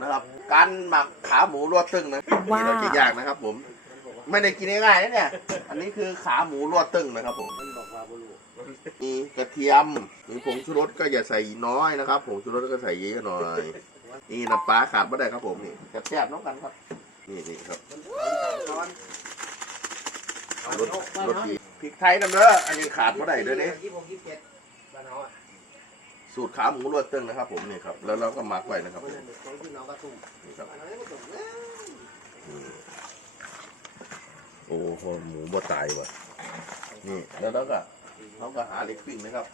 นะครับ การหมักขาหมูรวดตึงนะว้าว นี่เราจะยากนะครับ ผม ไม่ได้กินง่ายๆนะเนี่ย อันนี้คือขาหมูรวดตึงนะครับ ผมมีกระเทียมมีผงชูรสก็อย่าใส่น้อยนะครับผงชูรสก็ใส่เยอะหน่อย นี่น้ำปลาขาดไม่ได้ครับ ผมนี่กระแทบน้องกันครับ นี่นี่ครับรสรสดีพริกไทยน้ำเด้ออันนี้ขาดไม่ได้ด้วยเนี่ย ยี่สิบหกยี่สิบเจ็ดบ้านเราอะ สูตรขาหมูรวดตึงนะครับ ผมนี่ครับ แล้วเราก็หมักไว้นะครับผมนี่ครับนี่โอ้โหหมูบ่ตายว่ะนี่แล้วเราก็เขาก็หาเหล็กปิ้งนะครับ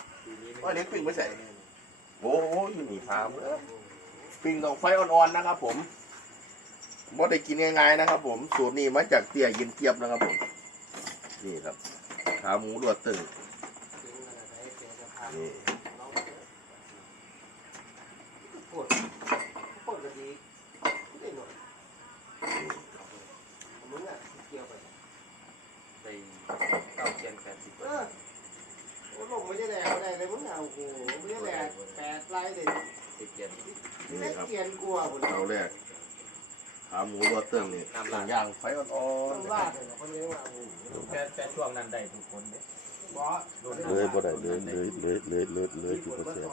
ว่าเหล็กปิ้งไม่ใส่โอ้โหอยู่นี่พามเลยปิ้งต้องไฟอ่อนๆนะครับ ผมบ่ได้กินง่ายๆนะครับ ผมสูตรนี้มาจากเตี้ยเย็นเจี๊ยบนะครับผมนี่ครับขาหมูรวดตึงนี่ ปวดปวดกระดีได้หน่อยมึงอะเกี่ยวไป ไป เก้าเกียนแปดสิบเออโอ้ลงไม่ใช่แหลกได้เลยมึงอะโอ้โหไม่ใช่แหลกแปดลายเด็ดสิบเกียนนี่เล็กครับเกียนกลัวคนเราแรกขาหมูรวดตึงนี่ต้องย่างไฟอ่อนต้ๆองนะว่าครับดเลยคนนี้ว่าโอ้โหแต่แต่ช่วงนั้นได้ทุกคนเด้บอสเลยบ่ได้เลยเลยเลยเลยเลยเลยจุดเปอร์เซ็นต์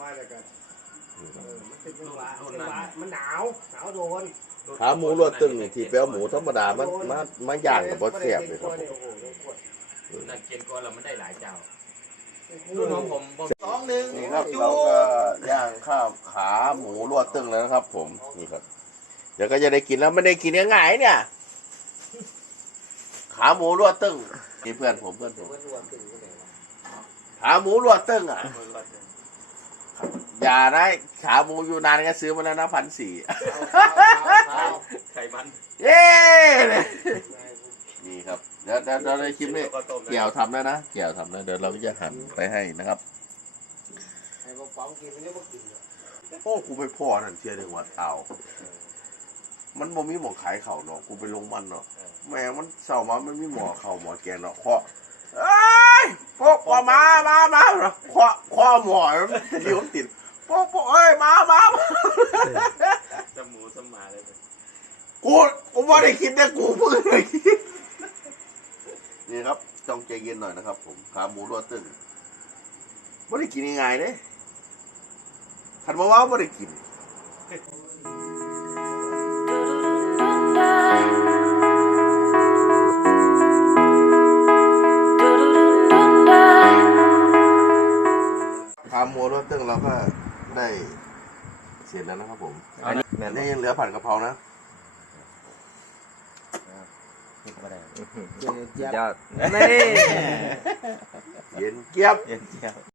มันเป็นจังหวะจังหวะมันหนาวหนาวโดนขาหมูรวดตึงนี่ที่แปลวหมูธรรมดามันมามาย่างกับบดเสียบเลยครับผม นั่นเกียนก่อนเราไม่ได้หลายเจ้ารุ่นของผมผมสองหนึ่งนี่ครับเราก็ย่างข้าวขาหมูรวดตึงแล้วนะครับ ผมนี่ครับ เดี๋ยวก็จะได้กินแล้วไม่ได้กินง่ายๆเนี่ย ขาหมูรวดตึงนี่เพื่อนผมเพื่อนผมขาหมูรวดตึงอะอย่านะขาหมูอยู่นานก็ซื้อมาแล้วนะพันสี่ไข่มัน เย้ นี่ครับเดี๋ยวเดี๋ยวเราได้ชิมนี่ก็ต้มเกี่ยวทำแล้วนะเกี่ยวทำแล้วเดี๋ยวเราก็จะหั่นไปให้นะครับไอ้พวกฟองกินมันก็ไม่กินโอ้กูไปพ่อนั่นเทียหนึ่งวัดเอามันบ่มีหมอขายเข่าวเนาะกูไปลงมันเนาะแม่มันเศร้ามามันมีหมอเข่าวหมอแกนเนาะเคาะเอ้ยพวกพอมามามาเนาะเคาะเคาะหมอมันเลี้ยวติดพวกพวกเอ้ยมามามาสมูสมาเลยกูกูไม่ได้คิดนะกูเพิ่งเลยคิดนี่ครับ ต้องใจเย็นหน่อยนะครับ ผมขาหมูรวดตึงไม่ได้กินง่ายๆเด้ขันมาว่าไม่ได้กินขาหมูรสตึงเราก็ได้เสร็จแล้วนะครับผมอันนี้ยังเหลือผัดกะเพรานะ เจี๊ยบนี่เย็นเกียบ เย็นเจียว